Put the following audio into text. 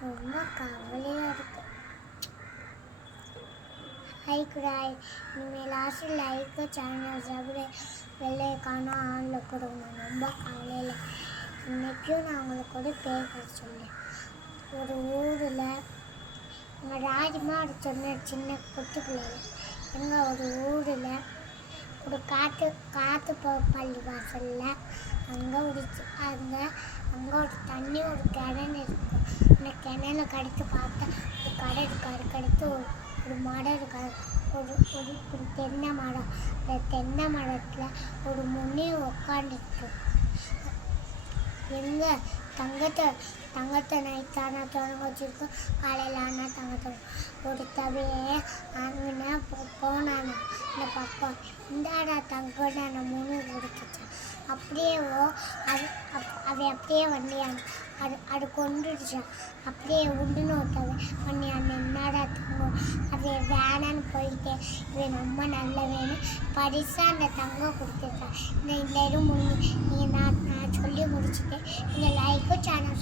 ரொம்ப கவலையாக இருக்கு. லைக் இனிமேல் லாஸ்ட் லைக்கு சேனல் சப்ஸ்கிரைப் வெள்ளைக்கான ஆனில் கொடுக்கணும். ரொம்ப கவலையில் இன்றைக்கும் நான் உங்களுக்கு ஒரு பேர் சொல்லேன். ஒரு ஊரில் எங்கள் ராஜ்மா ஒரு சின்ன குட்டி பிள்ளைகள் எங்கள் ஒரு ஊரில் ஒரு காற்று பள்ளி வாசலில் அங்கே ஒரு தண்ணி ஒரு கிணறு இருக்கும். அந்த கிணறு கடித்து பார்த்தா ஒரு கடை இருக்கு. அதுக்கடுத்து ஒரு மரம் இருக்காது. ஒரு தென்னை மரம். அந்த தென்னை மரத்தில் ஒரு முனி உட்காந்துருக்கு. எங்கள் தங்கத்தை நைட்டானா தொடங்க வச்சுருக்கோம். காலையில் ஆனால் தங்கத்தை ஒரு தவையே அங்கே போனானா இந்த பக்கம் இந்தாடா தங்கன்னு அந்த முனு குடிச்சிச்சான். அப்படியே அதை அப்படியே வண்டியான் அது கொண்டுடுச்சான். அப்படியே உண்டுன்னு ஒருத்தவை வண்டி அந்த என்னடா தங்கம் அது வேணான்னு போயிட்டு இவன் ரொம்ப நல்ல வேணும் பரிசாக அந்த தங்கம் கொடுத்துருக்கான். இந்த இது நான் சொல்லி முடிச்சுட்டு இந்த லைக்கும் சேனல்